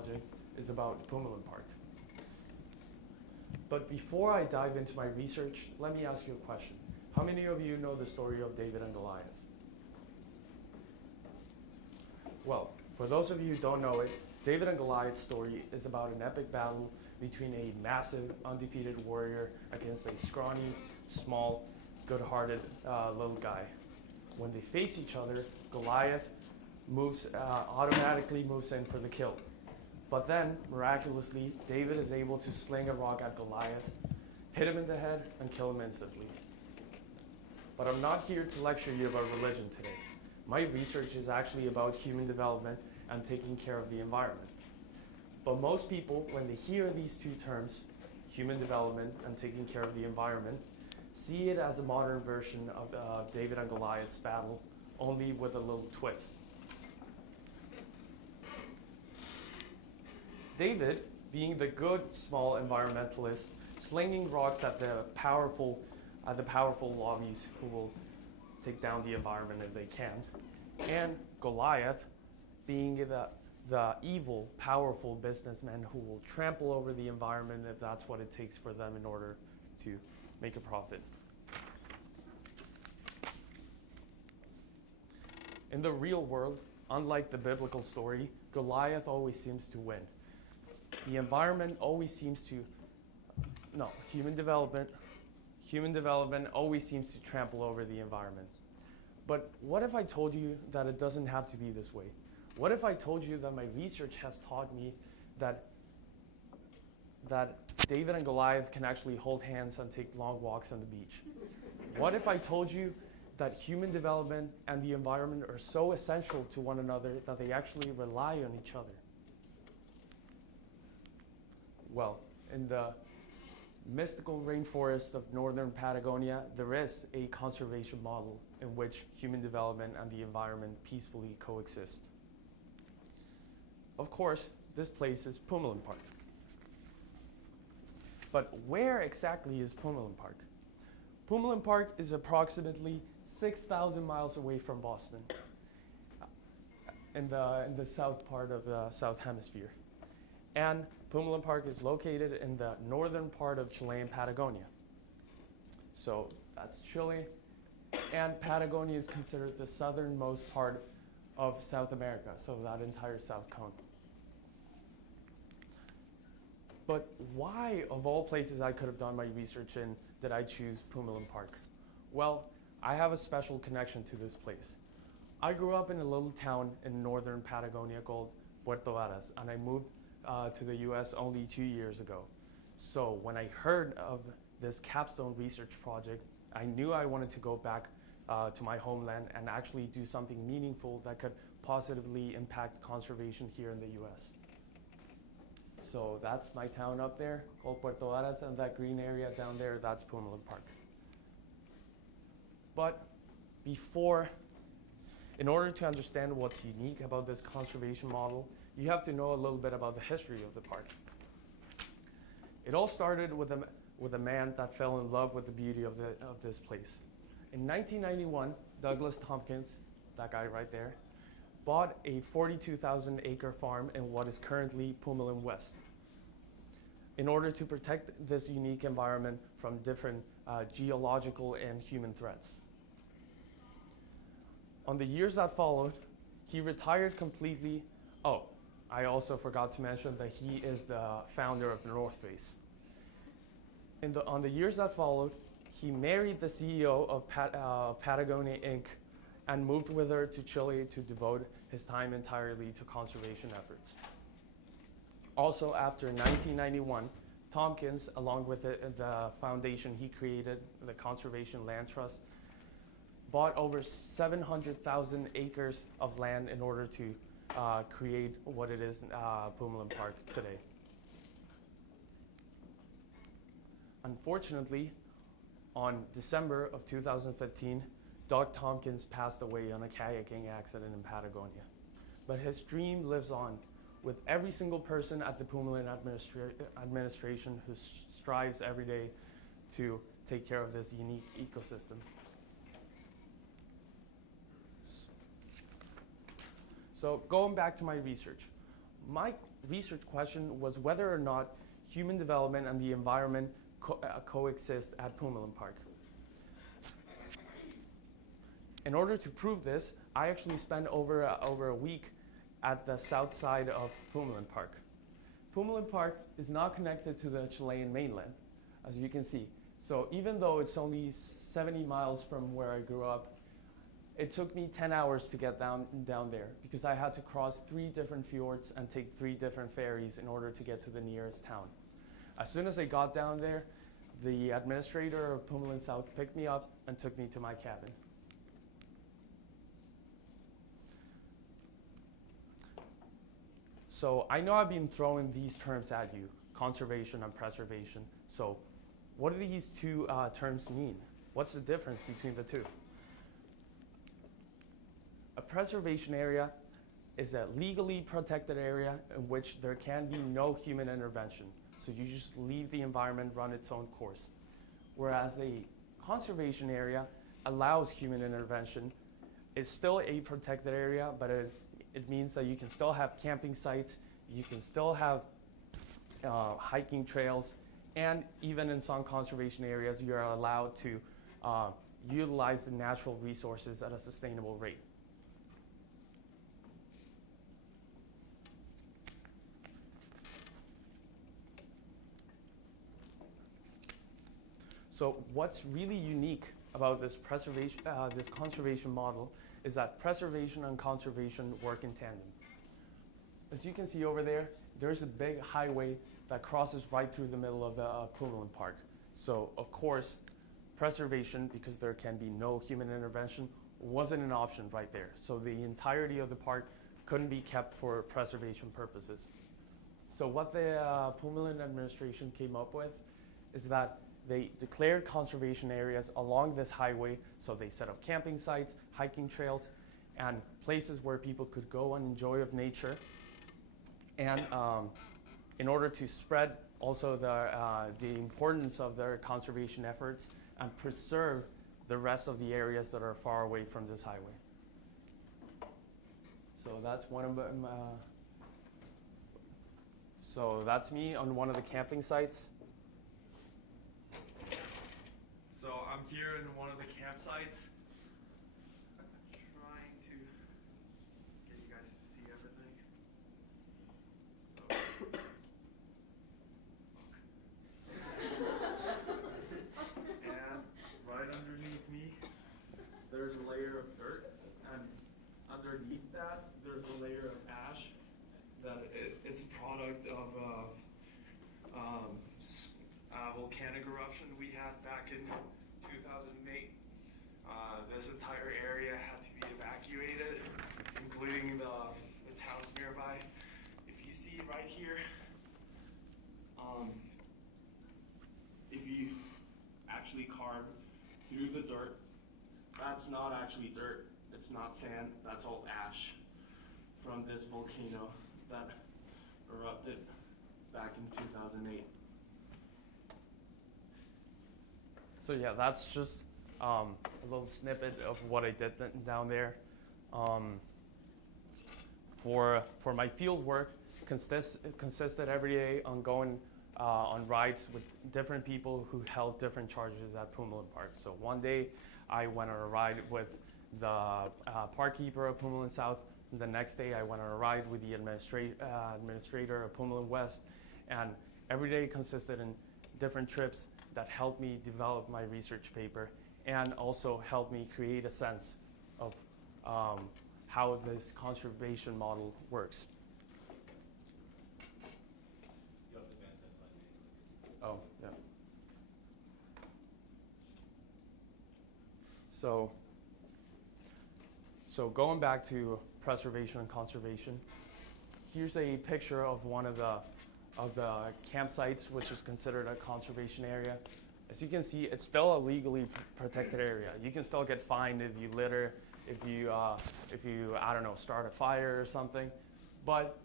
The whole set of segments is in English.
project is about Pumalin Park. But before I dive into my research, let me ask you a question. How many of you know the story of David and Goliath? Well, for those of you who don't know it, David and Goliath's story is about an epic battle between a massive, undefeated warrior against a scrawny, small, good-hearted little guy. When they face each other, Goliath automatically moves in for the kill. But then, miraculously, David is able to sling a rock at Goliath, hit him in the head, and kill him instantly. But I'm not here to lecture you about religion today. My research is actually about human development and taking care of the environment. But most people, when they hear these two terms, human development and taking care of the environment, see it as a modern version of David and Goliath's battle, only with a little twist. David, being the good small environmentalist, slinging rocks at the powerful lobbies who will take down the environment if they can, and Goliath, being the evil, powerful businessman who will trample over the environment if that's what it takes for them in order to make a profit. In the real world, unlike the biblical story, Goliath always seems to win. The environment always seems to, human development always seems to trample over the environment. But what if I told you that it doesn't have to be this way? What if I told you that my research has taught me that David and Goliath can actually hold hands and take long walks on the beach? What if I told you that human development and the environment are so essential to one another that they actually rely on each other? Well, in the mystical rainforest of northern Patagonia, there is a conservation model in which human development and the environment peacefully coexist. Of course, this place is Pumalin Park. But where exactly is Pumalin Park? Pumalin Park is approximately 6,000 miles away from Boston, in the south part of the South Hemisphere. And Pumalin Park is located in the northern part of Chilean Patagonia. So that's Chile, and Patagonia is considered the southernmost part of South America, so that entire South Cone. But why, of all places I could have done my research in, did I choose Pumalin Park? Well, I have a special connection to this place. I grew up in a little town in northern Patagonia called Puerto Varas, and I moved to the US only 2 years ago. So when I heard of this capstone research project, I knew I wanted to go back to my homeland and actually do something meaningful that could positively impact conservation here in the US. So that's my town up there called Puerto Varas, and that green area down there, that's Pumalin Park. But in order to understand what's unique about this conservation model, you have to know a little bit about the history of the park. It all started with a man that fell in love with the beauty of this place. In 1991, Douglas Tompkins, that guy right there, bought a 42,000 acre farm in what is currently Pumalin West in order to protect this unique environment from different geological and human threats. On the years that followed, he retired completely. Oh, I also forgot to mention that he is the founder of the North Face. On the years that followed, he married the CEO of Patagonia Inc. and moved with her to Chile to devote his time entirely to conservation efforts. Also, after 1991, Tompkins, along with the foundation he created, the Conservation Land Trust, bought over 700,000 acres of land in order to create what it is Pumalin Park today. Unfortunately, on December of 2015, Doug Tompkins passed away on a kayaking accident in Patagonia. But his dream lives on with every single person at the Pumalin administration who strives every day to take care of this unique ecosystem. So going back to my research, my research question was whether or not human development and the environment coexist at Pumalin Park. In order to prove this, I actually spent over a week at the south side of Pumalin Park. Pumalin Park is not connected to the Chilean mainland, as you can see. So even though it's only 70 miles from where I grew up, it took me 10 hours to get down there because I had to cross 3 different fjords and take 3 different ferries in order to get to the nearest town. As soon as I got down there, the administrator of Pumalin South picked me up and took me to my cabin. So I know I've been throwing these terms at you, conservation and preservation. So what do these two terms mean? What's the difference between the two? A preservation area is a legally protected area in which there can be no human intervention. So you just leave the environment run its own course. Whereas a conservation area allows human intervention. It's still a protected area, but it means that you can still have camping sites, you can still have hiking trails, and even in some conservation areas, you are allowed to utilize the natural resources at a sustainable rate. So what's really unique about this conservation model is that preservation and conservation work in tandem. As you can see over there, there's a big highway that crosses right through the middle of the Pumalin Park. So of course, preservation, because there can be no human intervention, wasn't an option right there. So the entirety of the park couldn't be kept for preservation purposes. So what the Pumalin administration came up with is that they declared conservation areas along this highway, so they set up camping sites, hiking trails, and places where people could go and enjoy of nature. And in order to spread also the importance of their conservation efforts and preserve the rest of the areas that are far away from this highway. So that's one of them. So that's me on one of the camping sites. So I'm here in one of the campsites, trying to get you guys to see everything. And right underneath me, there's a layer of dirt, and underneath that, there's a layer of ash that it's a product of volcanic eruption we had back in 2008. This entire area had to be evacuated, including the towns nearby. If you see right here, if you actually carve through the dirt, that's not actually dirt, it's not sand, that's all ash from this volcano that erupted back in 2008. So yeah, that's just a little snippet of what I did down there. For my field work, consisted every day on going on rides with different people who held different charges at Pumalin Park. So one day I went on a ride with the park keeper of Pumalin South. The next day I went on a ride with the administrator of Pumalin West. And every day consisted in different trips that helped me develop my research paper and also helped me create a sense of how this conservation model works. Oh, yeah. So going back to preservation and conservation, here's a picture of one of the campsites, which is considered a conservation area. As you can see, it's still a legally protected area. You can still get fined if you litter, if you I don't know, start a fire or something. But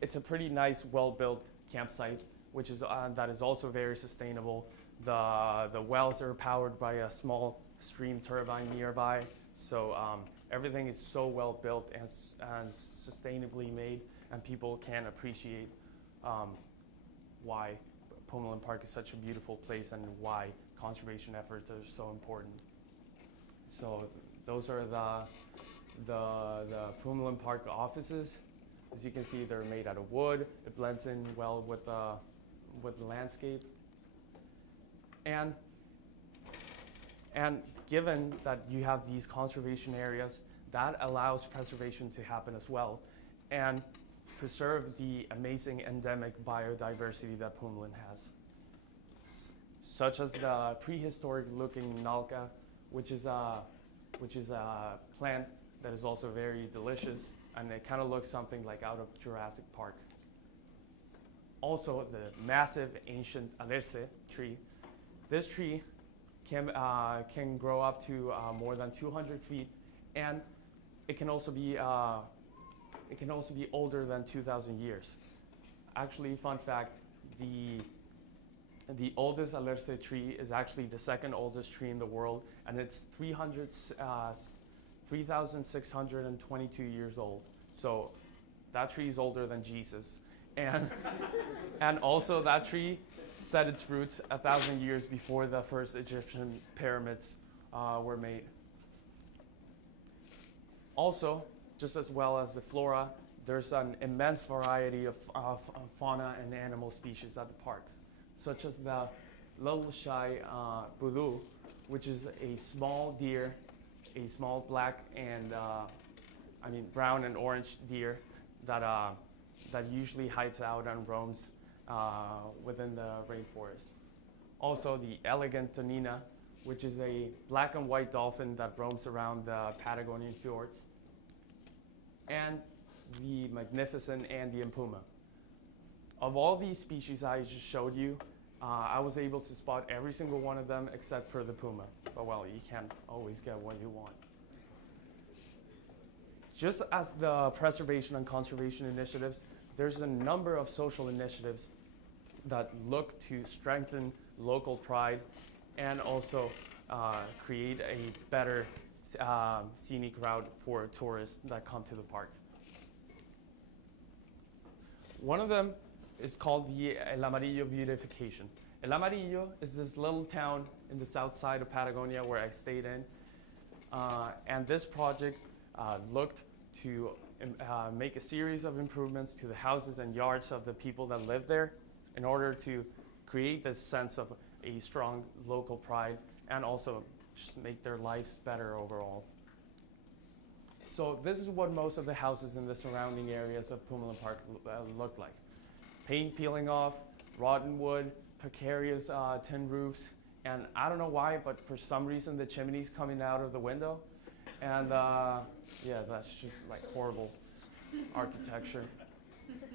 it's a pretty nice, well-built campsite, which is that is also very sustainable. The wells are powered by a small stream turbine nearby, so everything is so well built and sustainably made, and people can appreciate why Pumalin Park is such a beautiful place and why conservation efforts are so important. So those are the Pumalin Park offices. As you can see, they're made out of wood. It blends in well with the landscape. And given that you have these conservation areas, that allows preservation to happen as well and preserve the amazing endemic biodiversity that Pumalin has, such as the prehistoric looking nalca, which is a plant that is also very delicious, and it kind of looks something like out of Jurassic Park. Also, the massive ancient alerce tree. This tree can grow up to more than 200 feet, and it can also be older than 2,000 years. Actually, fun fact: the oldest alerce tree is actually the second oldest tree in the world, and it's 3,622 years old. So that tree is older than Jesus, and also that tree set its roots 1,000 years before the first Egyptian pyramids were made. Also, just as well as the flora, there's an immense variety of fauna and animal species at the park, such as the little shy bulu, which is a small deer, a small black and brown and orange deer that usually hides out and roams within the rainforest. Also, the elegant tonina, which is a black and white dolphin that roams around the Patagonian fjords, and the magnificent Andean puma. Of all these species I just showed you, I was able to spot every single one of them except for the puma. But well, you can't always get what you want. Just as the preservation and conservation initiatives, there's a number of social initiatives that look to strengthen local pride and also create a better scenic route for tourists that come to the park. One of them is called the El Amarillo Beautification. El Amarillo is this little town in the south side of Patagonia where I stayed in. And this project looked to make a series of improvements to the houses and yards of the people that live there in order to create this sense of a strong local pride and also just make their lives better overall. So this is what most of the houses in the surrounding areas of Pumalin Park look like. Paint peeling off, rotten wood, precarious tin roofs, and I don't know why, but for some reason the chimney's coming out of the window. And yeah, that's just like horrible architecture.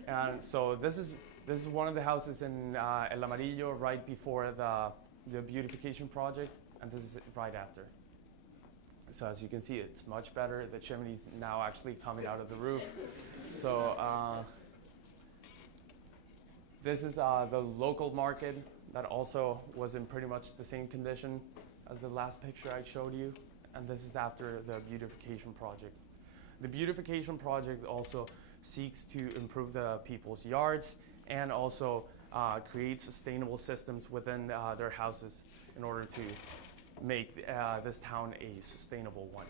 And so this is one of the houses in El Amarillo right before the beautification project, and this is right after. So as you can see, it's much better. The chimney's now actually coming out of the roof. So this is the local market that also was in pretty much the same condition as the last picture I showed you. And this is after the beautification project. The beautification project also seeks to improve the people's yards and also create sustainable systems within their houses in order to make this town a sustainable one.